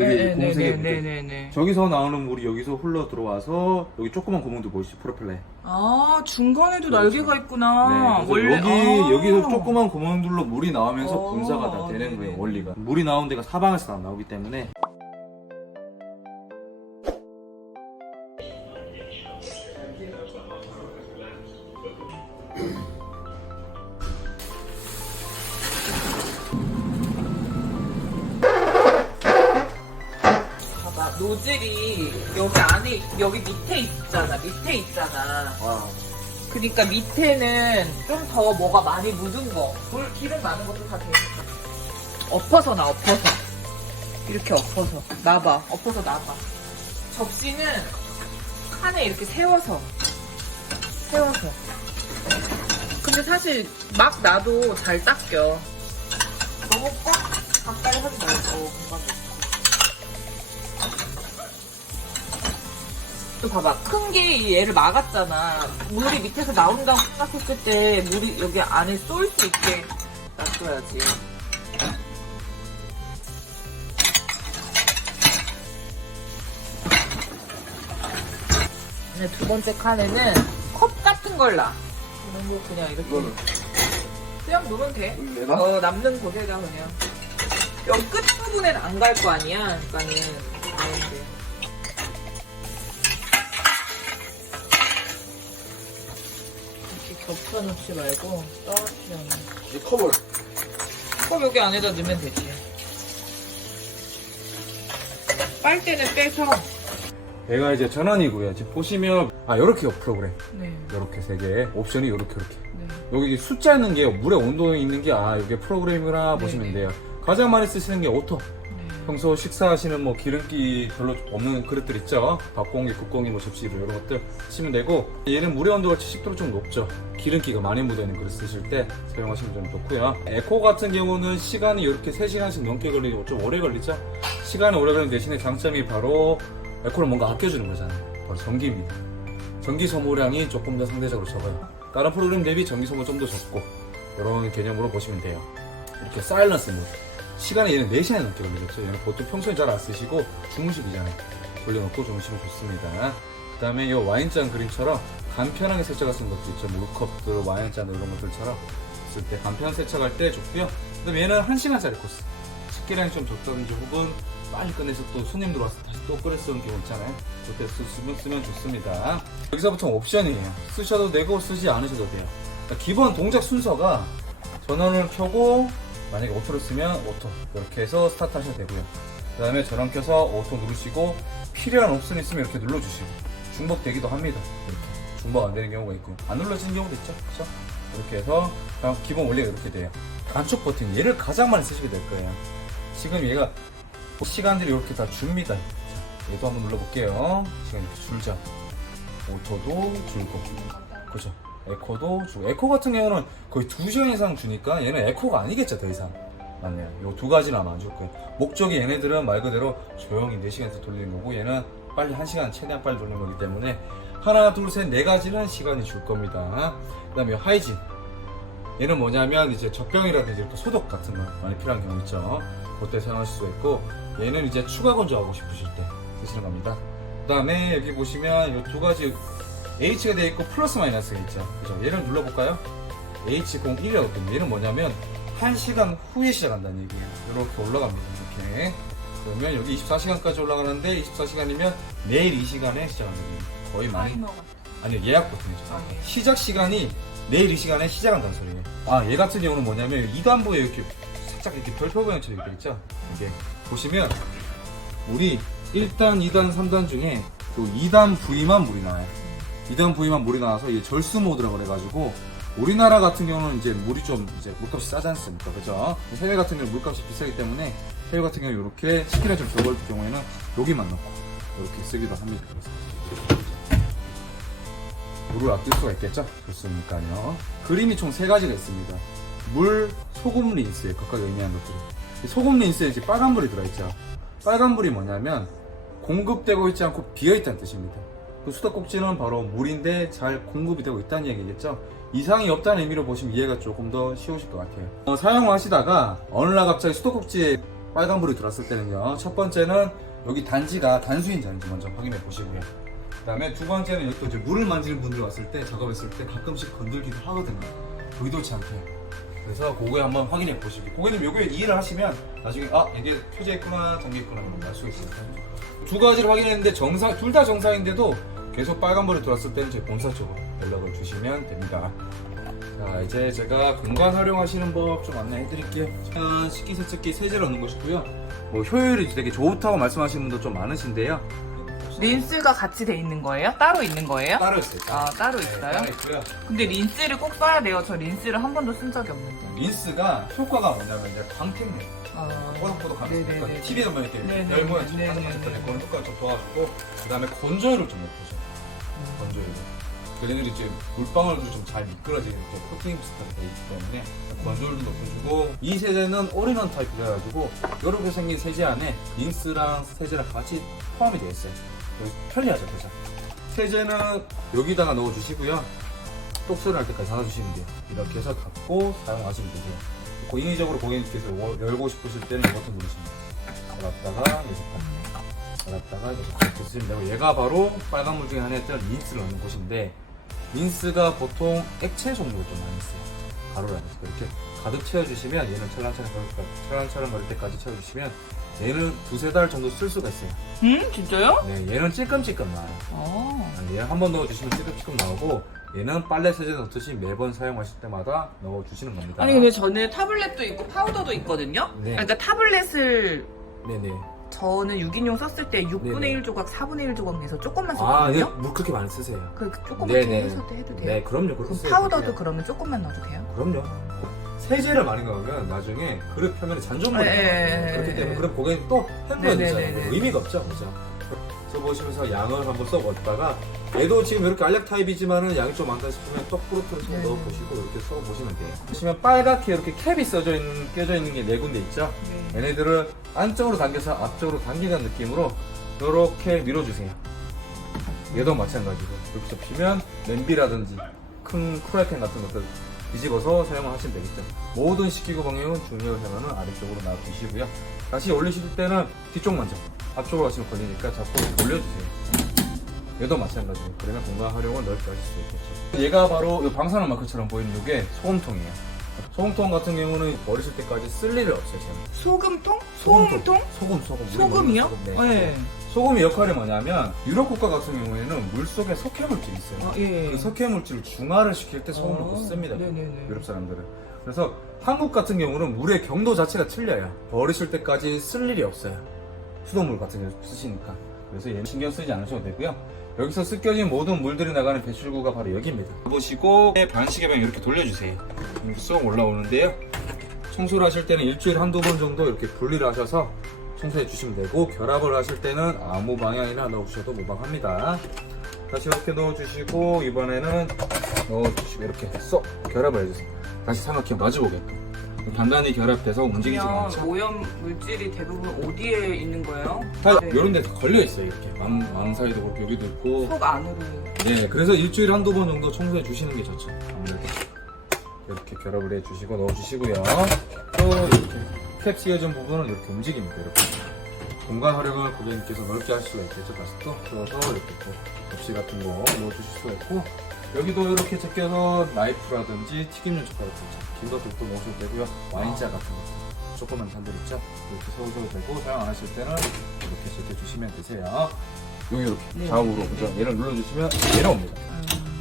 여기 공색의 무드. 네네네. 저기서 나오는 물이 여기서 흘러 들어와서 여기 조그만 구멍도 보이시죠? 프로펠러에. 아, 중간에도 그렇죠. 날개가 있구나. 네, 그래서 여기 아. 여기서 조그만 구멍들로 물이 나오면서 어, 분사가 다 되는 네네. 거예요. 원리가. 물이 나오는 데가 사방에서 다 나오기 때문에. 봐봐, 노즐이 여기 안에, 여기 밑에 있잖아. 와. 그러니까 밑에는 좀 더 뭐가 많이 묻은 거. 물, 기름 많은 것도 다 되니까. 엎어서 놔, 엎어서. 이렇게 엎어서. 놔봐, 엎어서 놔봐. 접시는 칸에 이렇게 세워서. 근데 사실 막 놔도 잘 닦여. 너무 꽉 가까이 하지 말고, 공간 또 봐봐, 큰 게 얘를 막았잖아. 물이 밑에서 나온다고 생각했을 때 물이 여기 안에 쏠 수 있게 놔둬야지. 네, 두 번째 칸에는 컵 같은 걸 놔. 이런 거 그냥 이렇게 이거는 그냥 놓으면 돼. 내가? 남는 곳에다 그냥. 여기 끝부분엔 안 갈 거 아니야. 그러니까는 가운데. 이렇게 겹쳐놓지 말고 떨어뜨려놔. 이 컵을. 컵 여기 안에다 넣으면 되지. 빨대는 빼서. 얘가 이제 전원이고요. 지금 보시면 요렇게요 프로그램. 네. 요렇게 세 개. 옵션이 요렇게. 네. 여기 숫자 있는 게 물의 온도에 있는 게 이게 프로그램이라 보시면 네네. 돼요. 가장 많이 쓰시는 게 오토. 네. 평소 식사하시는 뭐 기름기 별로 없는 그릇들 있죠. 밥공기, 국공기, 뭐 접시 이런 것들 쓰시면 되고, 얘는 물의 온도가 70도 좀 높죠. 기름기가 많이 묻어있는 그릇 쓰실 때 사용하시면 좀 좋고요. 에코 같은 경우는 시간이 이렇게 3시간씩 넘게 걸리고 좀 오래 걸리죠. 시간이 오래 걸리는 대신에 장점이 바로 에코를 뭔가 아껴주는 거잖아요. 바로 전기입니다. 전기 소모량이 조금 더 상대적으로 적어요. 다른 프로그램 대비 전기 소모 좀 더 적고, 이런 개념으로 보시면 돼요. 이렇게 사일런스 모드. 시간이 얘는 4시간 넘게 걸리겠죠. 얘는 보통 평소에 잘 안 쓰시고 주무시기잖아요. 돌려놓고 주무시면 좋습니다. 그 다음에 이 와인잔 그림처럼 간편하게 세척할 수 있는 것도 있죠. 물컵들, 와인잔 이런 것들처럼 쓸 때 간편 세척할 때 좋고요. 그 다음에 얘는 1시간짜리 코스. 식기량이 좀 적다든지 혹은 빨리 끝내서 또 손님 들어와서 다시 또 끓여 쓰는 경우 있잖아요. 그때 쓰면 좋습니다. 여기서부터 옵션이에요. 쓰셔도 되고 쓰지 않으셔도 돼요. 그러니까 기본 동작 순서가 전원을 켜고 만약에 오토를 쓰면 오토 이렇게 해서 스타트 하셔도 되고요. 그 다음에 전원 켜서 오토 누르시고 필요한 옵션 있으면 이렇게 눌러주시고 중복되기도 합니다. 이렇게 중복 안 되는 경우가 있고 안 눌러지는 경우도 있죠. 그렇죠? 이렇게 해서 그냥 기본 원리가 이렇게 돼요. 단축 버튼 얘를 가장 많이 쓰시게 될 거예요. 지금 얘가 시간들이 이렇게 다 줍니다. 자, 얘도 한번 눌러볼게요. 시간이 이렇게 줄죠. 오토도 줄고 그죠? 에코도 주고, 에코 같은 경우는 거의 2시간 이상 주니까 얘는 에코가 아니겠죠, 더 이상. 맞네요. 요 두 가지는 아마 안 줄 거예요. 목적이 얘네들은 말 그대로 조용히 4시간에서 돌리는 거고, 얘는 빨리 1시간 최대한 빨리 돌리는 거기 때문에 하나, 둘, 셋, 네 가지는 시간이 줄 겁니다. 그 다음에 하이진. 얘는 뭐냐면 이제 젖병이라든지 이렇게 소독 같은 거 많이 필요한 경우 있죠. 그때 사용하실 수 있고, 얘는 이제 추가 건조하고 싶으실 때 쓰시는 겁니다. 그 다음에 여기 보시면 이 두 가지 H가 되어 있고 플러스 마이너스가 있죠. 그죠? 얘를 눌러볼까요? H01이라거든요. 얘는 뭐냐면 1시간 후에 시작한다는 얘기예요. 이렇게 올라갑니다. 이렇게. 그러면 여기 24시간까지 올라가는데 24시간이면 내일 이 시간에 시작하는 거예요. 거의 많이. 아니요, 예약 버튼이죠. 네. 시작 시간이 내일 이 시간에 시작한다는 소리예요. 얘 같은 경우는 뭐냐면 2단부에 이렇게 살짝 이렇게 별표 모양처럼 이렇게 있죠. 이게 보시면 물이 1단, 2단, 3단 중에 또 2단 부위만 물이 나와요. 2단 부위만 물이 나와서 이게 절수 모드라고 그래가지고, 우리나라 같은 경우는 이제 물이 좀 이제 물값이 싸지 않습니까? 그죠? 해외 같은 경우는 물값이 비싸기 때문에 해외 같은 경우 이렇게 식기를 좀 적을 경우에는 여기만 넣고 이렇게 쓰기도 합니다. 그래서 물을 아낄 수가 있겠죠? 좋습니까요. 그림이 총 3가지가 있습니다. 물, 소금 린스에 각각 의미하는 것들이. 소금 린스에 이제 빨간불이 들어있죠. 빨간불이 뭐냐면 공급되고 있지 않고 비어있다는 뜻입니다. 그 수도꼭지는 바로 물인데 잘 공급이 되고 있다는 얘기겠죠. 이상이 없다는 의미로 보시면 이해가 조금 더 쉬우실 것 같아요. 사용하시다가 어느 날 갑자기 수도꼭지에 빨간불이 들어왔을 때는요, 첫 번째는 여기 단지가 단수인지 아닌지 먼저 확인해 보시고요. 그 다음에 두 번째는 여기 또 이제 물을 만지는 분들 왔을 때, 작업했을 때 가끔씩 건들기도 하거든요. 의도치 않게. 그래서 그거 한번 확인해 보시고, 고객님 요거에 이해를 하시면 나중에 이게 켜져 있구나 잠겨 있구나 알 수 있어요. 두 가지를 확인했는데 둘 다 정상인데도 계속 빨간불이 들어왔을 때는 저희 본사 쪽으로 연락을 주시면 됩니다. 자, 이제 제가 공간 활용하시는 법 좀 안내해 드릴게요. 식기세척기 세제를 넣는 것이고요. 뭐 효율이 되게 좋다고 말씀하시는 분도 좀 많으신데요. 린스가 같이 돼 있는 거예요? 따로 있는 거예요? 따로 있어요. 아, 따로 있어요? 따로 있고요. 근데 린스를 꼭 써야 돼요. 저 린스를 한 번도 쓴 적이 없는데. 린스가 효과가 뭐냐면 이제 광택력, 아, 꼬독꼬독 네네네. 하면서 TV에 보면 이렇게 네네네. 열모양 네네네. 빠져빠질 때 그런 효과를 좀 도와주고, 그 다음에 건조율을 좀 높여줘. 건조율. 얘네들이 이제 물방울도 좀 잘 미끄러지는 코팅 비슷하게 되어 있기 때문에 건조율도 높여주고, 이 세제는 올인원 타입이라 가지고 이렇게 생긴 세제 안에 린스랑 세제랑 같이 포함이 되어 있어요. 그래서 편리하죠, 그죠? 세제는 여기다가 넣어주시고요. 똑소리 날 때까지 닫아주시면 돼요. 이렇게 해서 닫고 사용하시면 되세요. 인위적으로 고객님께서 열고 싶으실 때는 이 버튼 누르시면 돼요. 열었다가 열었다가 이렇게 쓰시면 되고, 얘가 바로 빨간물 중에 하나였던 린스를 넣는 곳인데, 린스가 보통 액체 종류를 좀 많이 써요. 가루라면서 이렇게 가득 채워주시면 얘는 찰랑찰랑 거릴 때까지 채워주시면 얘는 2-3달 정도 쓸 수가 있어요. 진짜요? 네, 얘는 찔끔찔끔 나와요. 얘는 한 번 넣어주시면 찔끔찔끔 나오고, 얘는 빨래 세제 넣듯이 매번 사용하실 때마다 넣어주시는 겁니다. 아니, 근데 저는 타블렛도 있고 파우더도 있거든요? 네. 그러니까 타블렛을 네네. 저는 6인용 썼을 때 6분의 네네. 1 조각, 4분의 1 조각 내서 조금만 아, 네, 썼거든요? 물 그렇게 많이 쓰세요. 그 조금만 네네. 해서 해도 돼요? 네, 그럼요. 그렇게 그럼 써요. 파우더도 그냥. 그러면 조금만 넣어도 돼요? 그럼요. 세제를 많이 넣으면 나중에 그릇 표면에 잔존물이 나와요. 그렇기 때문에 그럼 고객님 또 헹궈야 되잖아요. 네네네네. 의미가 없죠, 그죠? 써보시면서 양을 한번 써봤다가, 얘도 지금 이렇게 알약 타입이지만은 양이 좀 많다 싶으면 또 프로토를 네. 넣어보시고 이렇게 써보시면 돼요. 보시면 빨갛게 이렇게 캡이 껴져 있는 게 4군데 있죠? 네. 얘네들을 안쪽으로 당겨서 앞쪽으로 당기는 느낌으로 이렇게 밀어주세요. 얘도 마찬가지로 이렇게 접히면 냄비라든지 큰 프라이팬 같은 것들 뒤집어서 사용을 하시면 되겠죠. 모든 식기구 방향은 중력을 향하는 아래쪽으로 놔두시고요. 다시 올리실 때는 뒤쪽 먼저, 앞쪽으로 하시면 걸리니까 자꾸 올려주세요. 얘도 마찬가지로. 그러면 공간 활용을 넓게 하실 수 있겠죠. 얘가 바로 이 방사능 마크처럼 보이는 이게 소금통이에요. 소금통 같은 경우는 버리실 때까지 쓸 일이 없어요, 저는. 소금통? 소금통? 소금. 소금이요? 소금, 네. 네. 소금의 역할이 뭐냐면, 유럽 국가 같은 경우에는 물 속에 석회물질이 있어요. 예. 그 석회물질을 중화를 시킬 때 소금을 넣고 씁니다. 네네네. 유럽 사람들은. 그래서 한국 같은 경우는 물의 경도 자체가 틀려요. 버리실 때까지 쓸 일이 없어요. 수돗물 같은 경우 쓰시니까. 그래서 얘는 신경 쓰지 않으셔도 되고요. 여기서 습겨진 모든 물들이 나가는 배출구가 바로 여기입니다. 보시고 반시계 방향 이렇게 돌려주세요. 이렇게 쏙 올라오는데요. 청소를 하실 때는 일주일에 한두 번 정도 이렇게 분리를 하셔서 청소해 주시면 되고, 결합을 하실 때는 아무 방향이나 넣어주셔도 무방합니다. 다시 이렇게 넣어주시고, 이번에는 넣어주시고 이렇게 쏙 결합을 해주세요. 다시 삼각형 마주보게끔. 단단히 결합돼서 움직이지 그러면 않죠. 오염 물질이 대부분 어디에 있는 거예요? 다 네. 이런 데서 걸려있어요. 이렇게 망 사이도 그렇고 여기도 있고. 속 안으로. 네, 그래서 일주일에 한두 번 정도 청소해 주시는 게 좋죠. 아무래도 이렇게 결합을 해 주시고 넣어주시고요. 또 이렇게 캡 씌워진 부분은 이렇게 움직입니다. 이렇게 공간 활용을 고객님께서 넓게 할 수가 있겠죠. 다시 또 들어서 이렇게 또 접시 같은 거 넣어주실 수가 있고, 여기도 이렇게 제껴서 나이프라든지 튀김용 젓갈 같은 거, 긴 것들도 넣으셔도 되고요. 와인잔 같은 거, 조그만 잔들 있죠. 이렇게 세우셔도 되고, 사용 안 하실 때는 이렇게 제껴주시면 되세요. 여기 이렇게 네, 좌우로, 네, 그죠? 네. 얘를 눌러주시면 내려옵니다.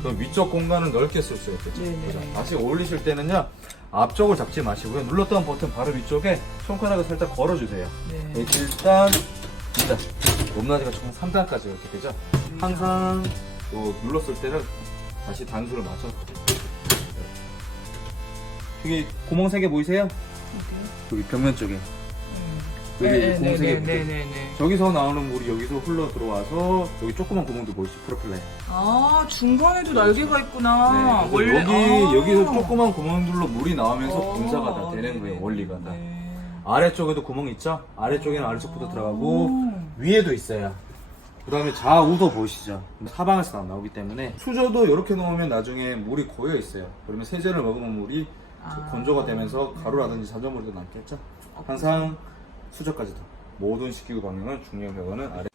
그럼 위쪽 공간은 넓게 쓸 수 있겠죠. 네, 네, 그죠? 네. 다시 올리실 때는요, 앞쪽을 잡지 마시고요. 눌렀던 버튼 바로 위쪽에 손가락을 살짝 걸어주세요. 네. 일단 2단, 높낮이가 총 3단까지 이렇게 되죠. 항상 또 눌렀을 때는 다시 단수를 맞춰서, 여기 구멍 3개 보이세요? 여기 벽면 쪽에 여기 구멍 3개 네네네. 저기서 나오는 물이 여기서 흘러 들어와서 여기 조그만 구멍도 보이시죠? 프로펠러. 아, 중간에도 날개가 있구나. 네, 원래 여기서 조그만 구멍들로 물이 나오면서 분사가 다 되는 거예요. 원리가 다. 아래쪽에도 구멍 있죠? 아래쪽에는 아래쪽부터 들어가고 위에도 있어요. 그 다음에 좌우도 보이시죠? 사방에서 나오기 때문에 수저도 이렇게 넣으면 나중에 물이 고여 있어요. 그러면 세제를 먹으면 물이 건조가 되면서 가루라든지 잔존물도 남겠죠? 항상 수저까지도 모든 식기구 방향은 중량 배관은 아래